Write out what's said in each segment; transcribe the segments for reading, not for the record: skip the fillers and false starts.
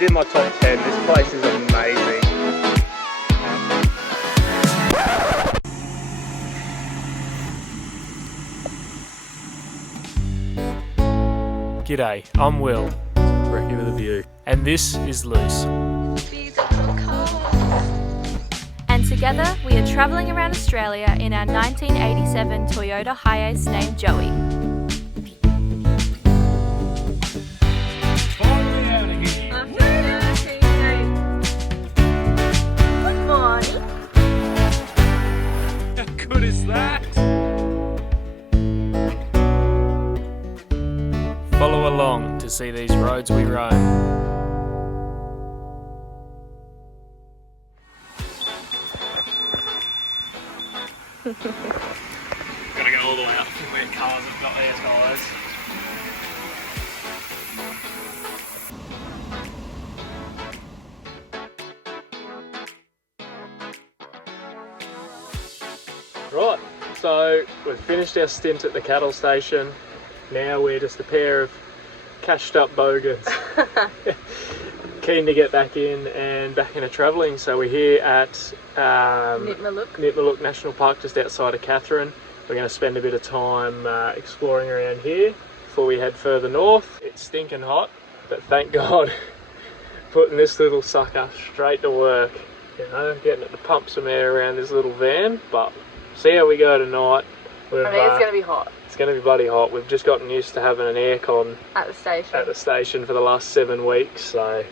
It's in my top 10. This place is amazing. G'day, I'm Will. Brekkie with a view. And this is Luce. And together we are travelling around Australia in our 1987 Toyota Hiace named Joey. Good morning. How good is that? Follow along to see these roads we roam. Gotta go all the way up to where cars have got their tyres. Right, so we've finished our stint at the cattle station. Now we're just a pair of cashed up bogans. Keen to get back into travelling. So we're here at Nitmiluk National Park just outside of Katherine. We're going to spend a bit of time exploring around here before we head further north. It's stinking hot, but thank God putting this little sucker straight to work. You know, getting it to pump some air around this little van, but see how we go tonight. I mean, it's going to be hot. It's going to be bloody hot. We've just gotten used to having an aircon at the station for the last 7 weeks, so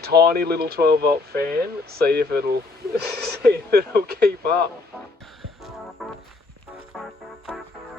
tiny little 12-volt fan. Let's see if it'll keep up.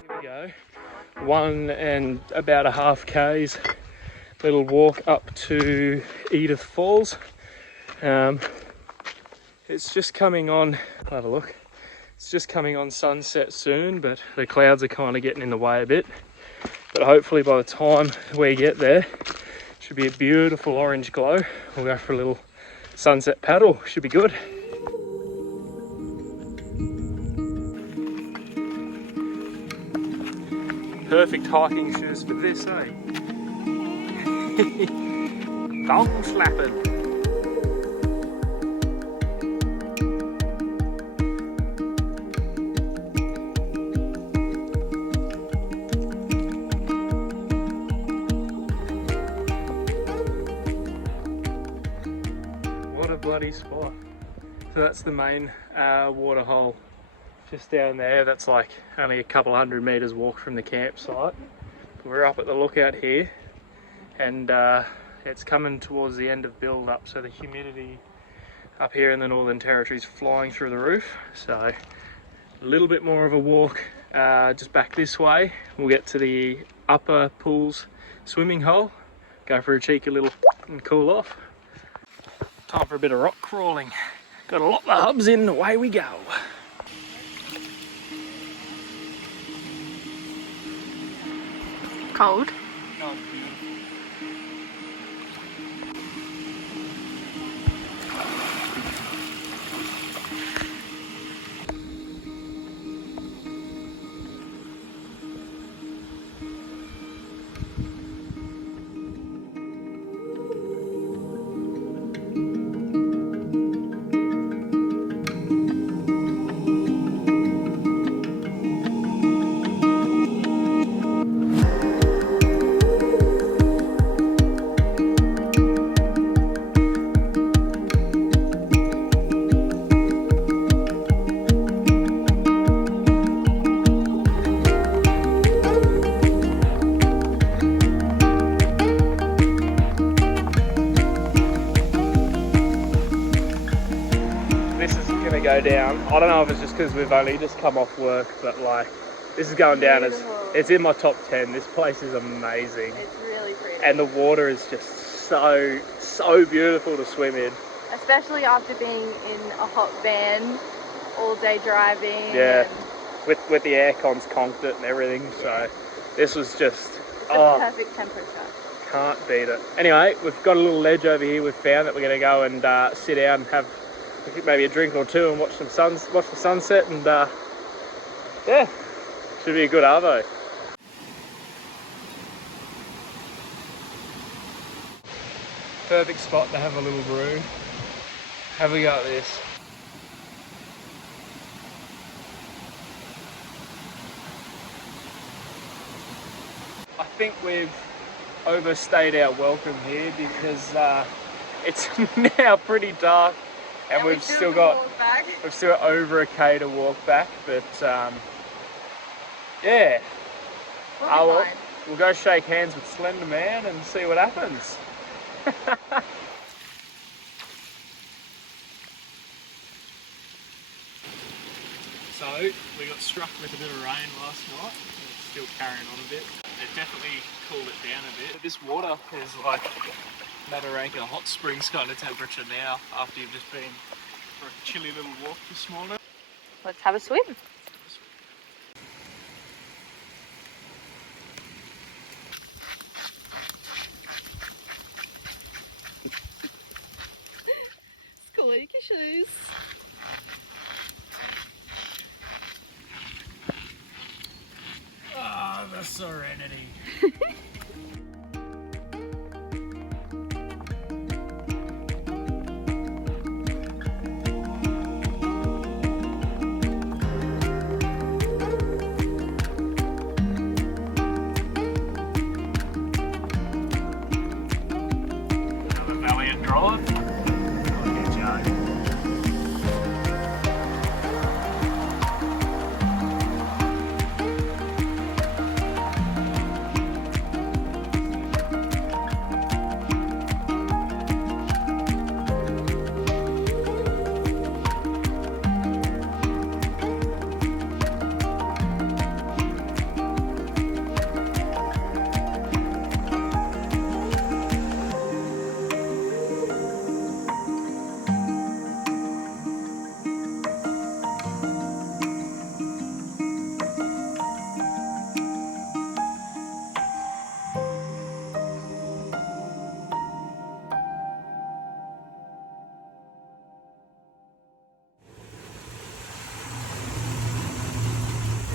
Here we go. 1.5 k's little walk up to Edith Falls. It's just coming on. I'll have a look. It's just coming on sunset soon, but the clouds are kind of getting in the way a bit. But hopefully by the time we get there, it should be a beautiful orange glow. We'll go for a little sunset paddle. Should be good. Perfect hiking shoes for this, eh? Thong slapping. Bloody spot. So that's the main water hole just down there. That's like only a couple 100 meters walk from the campsite. We're up at the lookout here, and it's coming towards the end of build up, so the humidity up here in the Northern Territory is flying through the roof. So a little bit more of a walk just back this way. We'll get to the upper pools swimming hole, go for a cheeky little and cool off. Time for a bit of rock crawling. Got to lock the hubs in, away we go. Cold. Oh, go down. I don't know if it's just because we've only just come off work, but like this is going down as it's in my top 10. This place is amazing. It's really pretty. And the water is just so beautiful to swim in. Especially after being in a hot van all day driving. Yeah. With the aircons conked it and everything. So this was just the perfect temperature. Can't beat it. Anyway, we've got a little ledge over here we've found that we're going to go and sit down and have maybe a drink or two and watch the sunset, and yeah, should be a good arvo. Perfect spot to have a little brew. Have a go at this. I think we've overstayed our welcome here because it's now pretty dark and we've still got over a K to walk back, but yeah. Well, we'll go shake hands with Slender Man and see what happens. So we got struck with a bit of rain last night. It's still carrying on a bit. It definitely cooled it down a bit. But this water is like Mataranka hot springs kind of temperature now after you've just been for a chilly little walk this morning. Let's have a swim. Squeak your shoes. Ah, the serenity. Another valiant drive. Okay, Joe.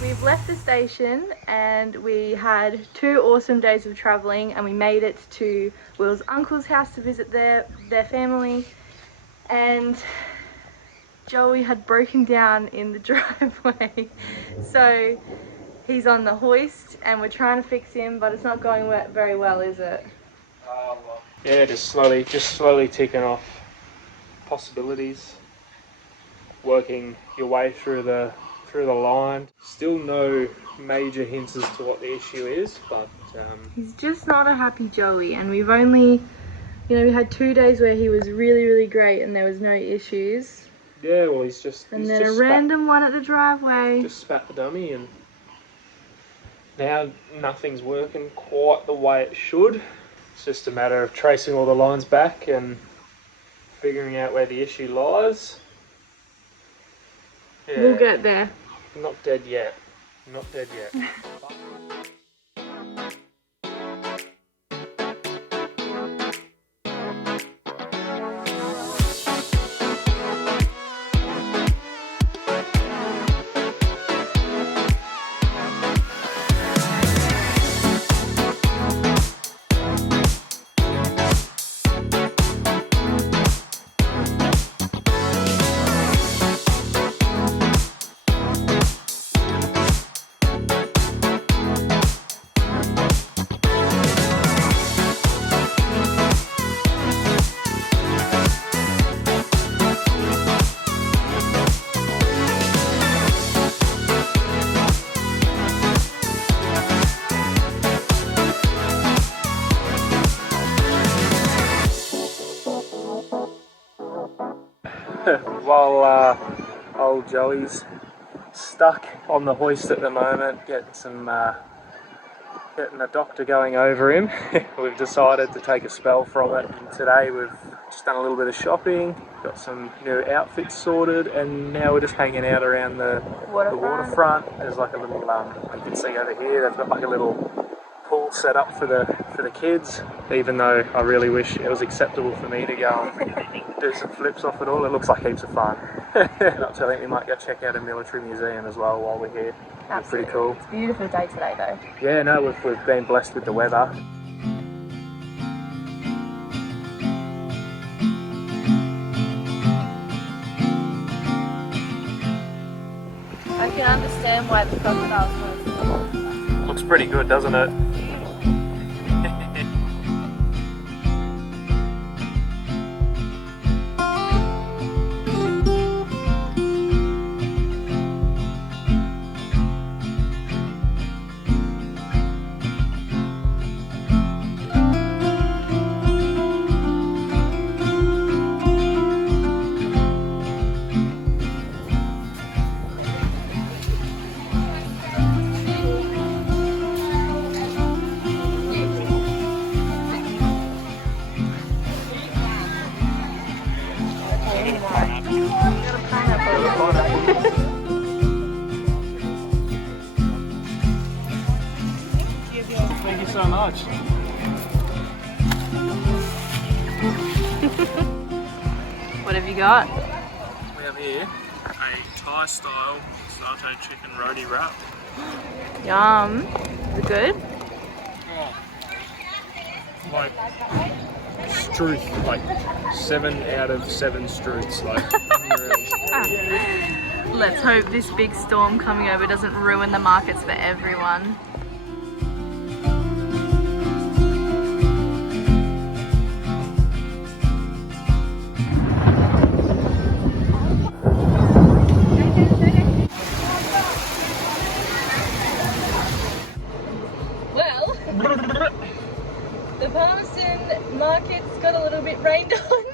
We've left the station and we had 2 awesome days of travelling, and we made it to Will's uncle's house to visit their family, and Joey had broken down in the driveway. So he's on the hoist and we're trying to fix him, but it's not going very well, is it? Yeah, just slowly ticking off possibilities, working your way through the line. Still no major hints as to what the issue is, but he's just not a happy Joey, and we've only, you know, we had 2 days where he was really great and there was no issues. Yeah, well, he's just random one at the driveway. Just spat the dummy, and now nothing's working quite the way it should. It's just a matter of tracing all the lines back and figuring out where the issue lies. Yeah. We'll get there. Not dead yet. Not dead yet. While old Joey's stuck on the hoist at the moment, getting a doctor going over him. We've decided to take a spell from it, and today we've just done a little bit of shopping, got some new outfits sorted, and now we're just hanging out around the waterfront. There's like a little, you can see over here, they've got like a little pool set up for the kids, even though I really wish it was acceptable for me to go and do some flips off it all. It looks like heaps of fun. So I think we might go check out a military museum as well while we're here. It's pretty cool. It's a beautiful day today though. Yeah, no, we've been blessed with the weather. them white crocodiles. Looks pretty good, doesn't it? Thank you so much. What have you got? We have here a Thai style satay chicken roti wrap. Yum. Is it good? Oh. Like struth, like 7 out of 7 struths, like unreal. Let's hope this big storm coming over doesn't ruin the markets for everyone. Well, the Palmerston Markets got a little bit rained on.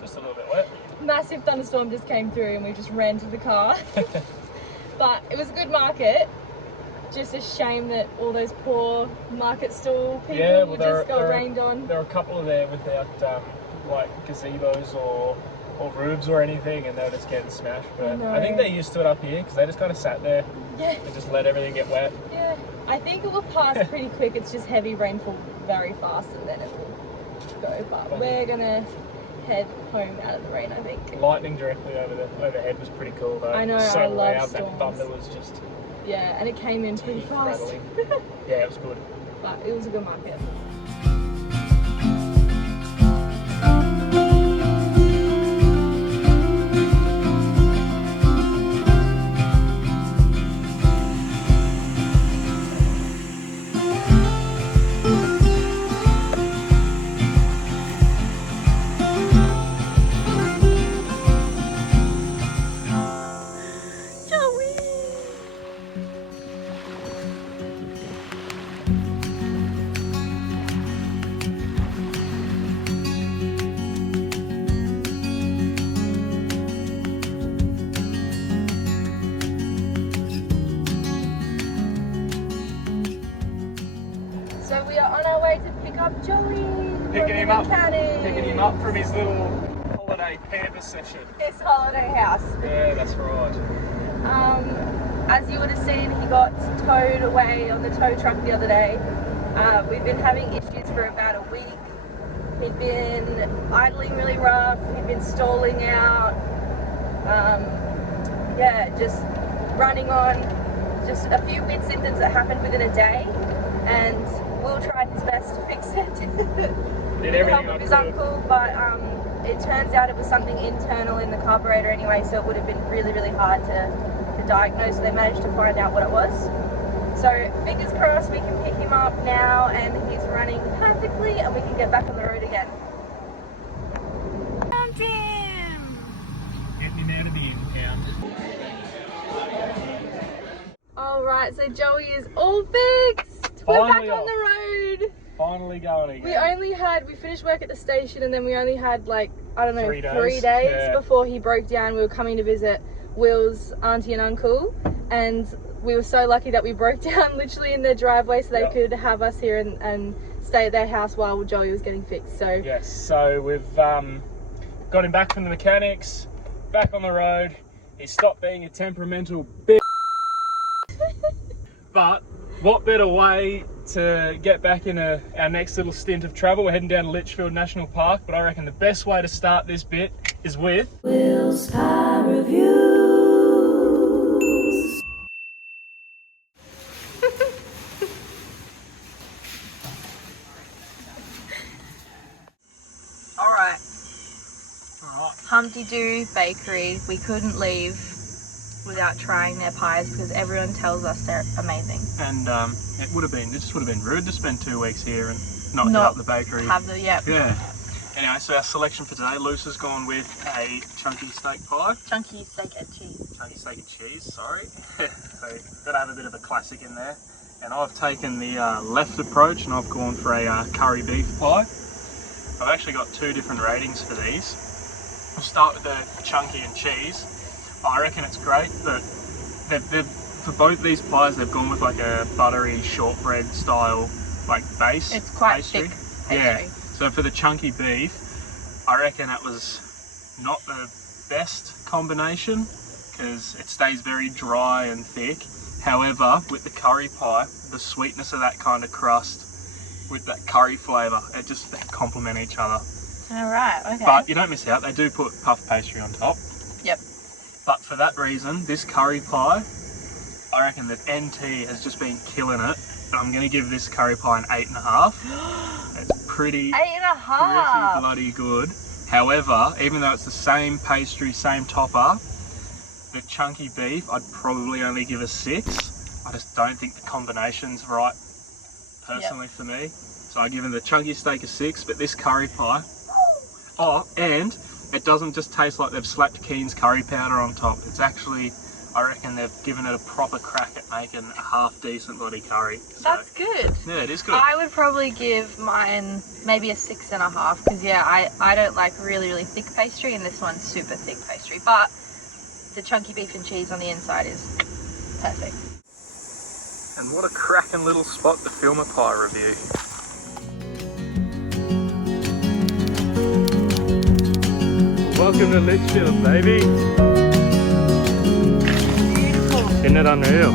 Just a little bit wet. Massive thunderstorm just came through and we just ran to the car. But it was a good market. Just a shame that all those poor market stall people just got rained on. There were a couple of there without like gazebos or roofs or anything, and they were just getting smashed. But I think they're used to it up here because they just kind of sat there and just let everything get wet. Yeah, I think it will pass pretty quick. It's just heavy rainfall very fast and then it will go. But we're gonna head home out of the rain, I think. Lightning directly overhead was pretty cool though. I know, so I love loud, storms. that thunder was just and it came in pretty fast. Yeah, it was good. But it was a good market. So we are on our way to pick up Joey. Picking him up from his little holiday pamper session. His holiday house. Yeah, that's right. As you would have seen, he got towed away on the tow truck the other day. We've been having issues for about a week. He'd been idling really rough. He'd been stalling out. Just running on. Just a few weird symptoms that happened within a day, and Will tried his best to fix it. Did everything help with his uncle, but it turns out it was something internal in the carburetor anyway, so it would have been really, really hard to diagnose. So they managed to find out what it was. So fingers crossed we can pick him up now and he's running perfectly and we can get back on the road again. Found him! Getting him out of the impound. Alright, so Joey is all fixed! We're back on the road! Finally going again. We finished work at the station and then we only had like, I don't know, 3 days before he broke down. We were coming to visit Will's auntie and uncle, and we were so lucky that we broke down literally in their driveway so they could have us here and stay at their house while Joey was getting fixed. So yes, so we've got him back from the mechanics, back on the road. He stopped being a temperamental bitch. But what better way to get back in our next little stint of travel? We're heading down to Litchfield National Park, but I reckon the best way to start this bit is with Will's Pie Reviews. Alright. Humpty Doo Bakery. We couldn't leave. without trying their pies because everyone tells us they're amazing. And it just would have been rude to spend 2 weeks here and not hit up the bakery. Yeah. Anyway, so our selection for today, Luce has gone with a chunky steak pie. Chunky steak and cheese. Chunky steak and cheese, sorry. So got to have a bit of a classic in there. And I've taken the left approach and I've gone for a curry beef pie. I've actually got 2 different ratings for these. We'll start with the chunky and cheese. I reckon it's great, but for both these pies they've gone with like a buttery shortbread style like base. It's quite pastry. thick pastry. Yeah. So for the chunky beef, I reckon that was not the best combination because it stays very dry and thick. However, with the curry pie, the sweetness of that kind of crust with that curry flavour, they complement each other. Alright, okay. But you don't miss out, they do put puff pastry on top. Yep. But for that reason, this curry pie, I reckon that NT has just been killing it. But I'm going to give this curry pie an 8.5. It's pretty 8.5! bloody good. However, even though it's the same pastry, same topper, the chunky beef, I'd probably only give a 6. I just don't think the combination's right, personally, for me. So I've given the chunky steak a 6, but this curry pie, and it doesn't just taste like they've slapped Keen's curry powder on top. It's actually, I reckon they've given it a proper crack at making a half decent bloody curry. So, that's good. Yeah, it is good. I would probably give mine maybe a 6.5 because I don't like really thick pastry and this one's super thick pastry. But the chunky beef and cheese on the inside is perfect. And what a cracking little spot to film a pie review. Welcome to Litchfield, baby. Beautiful. Isn't it unreal?